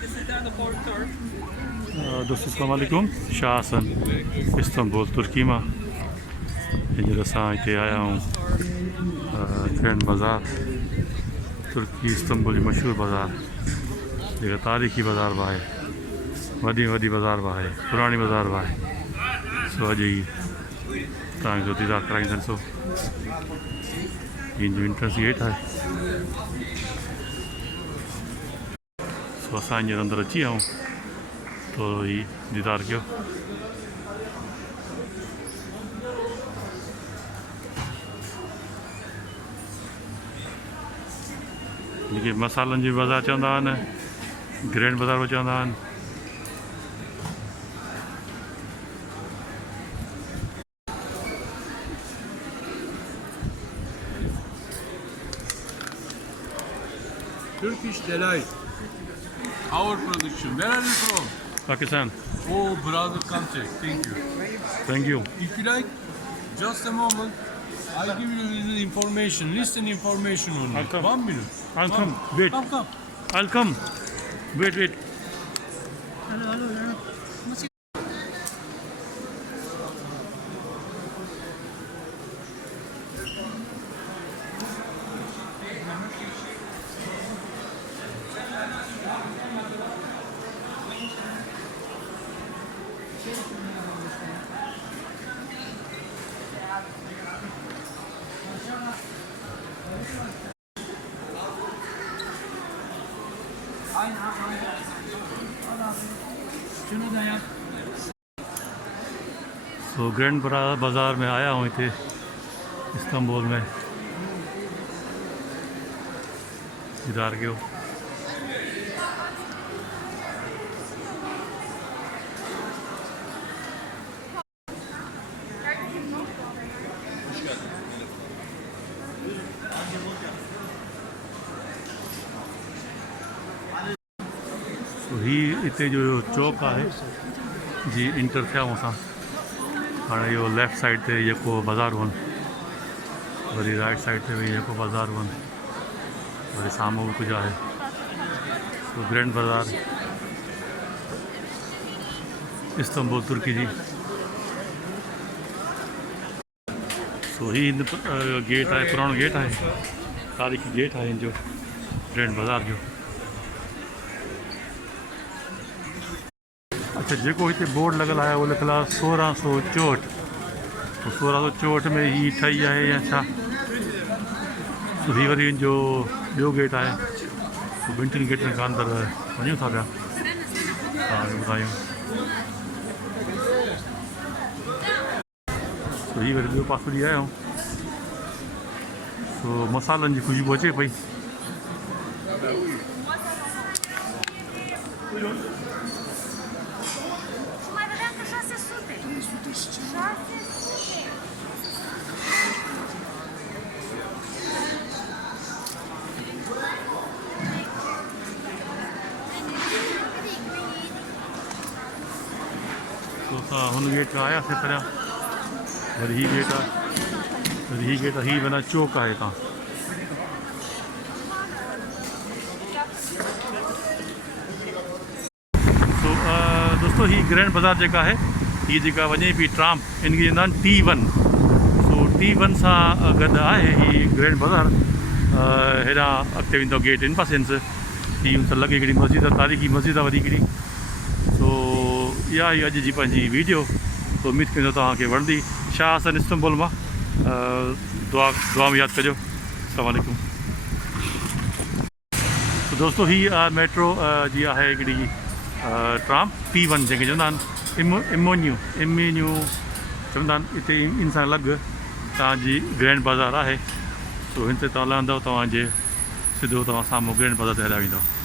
दोस्तों अस्सलाम वालेकुम। शाह हसन इस्तांबुल तुर्की में हींअर असां हिते आया आहियूं ग्रैंड बाज़ार तुर्की इस्तांबुल जी मशहूर बाज़ार जेका तारीख़ी बाज़ार भी आहे, वॾी बाज़ार भी आहे, पुरानी बाज़ार भी आहे। सो अॼु ही तव्हांजो दीदार कराईंदसि। सो हिन जो एंट्रेंस गेट आहे। सो असां हींअर अंदर अची विया आहियूं, तो ही दीदार कयो। जेके मसालनि जी बाज़ार चवंदा आहिनि, ग्रैंड बाज़ार बि चवंदा आहिनि। Turkish delight. Our production. Where are you from? Pakistan. Oh, brother, come check. Thank you. Thank you. If you like, just a moment. I'll give you little information. Listen information only. I'll come. 1 minute. I'll come. Wait. Come. I'll come. Wait. तो grand बाज़ार में आया हूँ इतने Istanbul में दीदार कयो। तो ही इतने जो चौक है जी इंटर थिया असां हाँ यो लेफ्ट साइड से जेको बाज़ार वन, वरी राइट साइड से भी जेको बाज़ार वन, वरी साम्हूं भी कुछ है। तो ग्रैंड बाज़ार इस्तांबुल तुर्की जी। सो ही गेट है, पुरानो गेट है, तारीख़ी गेट है इन जो ग्रैंड बाज़ार जो। अच्छा, जेको हिते बोर्ड लगल है वो लिखल आहे 1664। तो 1664 में ही ठही है या छा? तो ही वरी इन जो ॿियो गेट है। तो ॿिनि टिनि गेटनि खां अंदरि वञूं था पिया। तव्हांखे ॿुधायूं। तो ही वरी ॿियो पासो ॾी आया आहियूं। तो मसालनि जी ख़ुशबू अचे पई। तो हुन गेट में आयासीं पहिरियां, वरी ही गेट आहे, वरी ही गेट ही माना चौक आहे हितां। तो दोस्तों ही ग्रैंड बाज़ार जेका है, ही जेका वञे पई ट्राम, इनखे चवंदा आहिनि T1। सो T1 सां गॾु आहे ही ग्रैंड बाज़ार। हेॾां अॻिते वेंदो गेट इन पासे ही त लॻे हिकिड़ी मस्जिद आहे, तारीख़ी मस्जिद आहे वॾी हिकिड़ी। सो इहा ही अॼु जी पंहिंजी वीडियो। तो उम्मीद कंदो तव्हांखे वणंदी। शाह हसन इस्तांबुल मां दुआ में यादि कजो। अस्सलाम वालेकुम। तो दोस्तों ही मेट्रो जी आहे हिकिड़ी ट्राम T1 जंहिंखे चवंदा आहिनि इम्यून्यू चवंदा आहिनि। हिते इन सां अलॻि तव्हांजी ग्रैंड बाज़ार आहे। तो हिन ते तव्हां लहंदव, तव्हांजे सिधो तव्हां साम्हूं ग्रैंड बाज़ार ते हलिया वेंदव।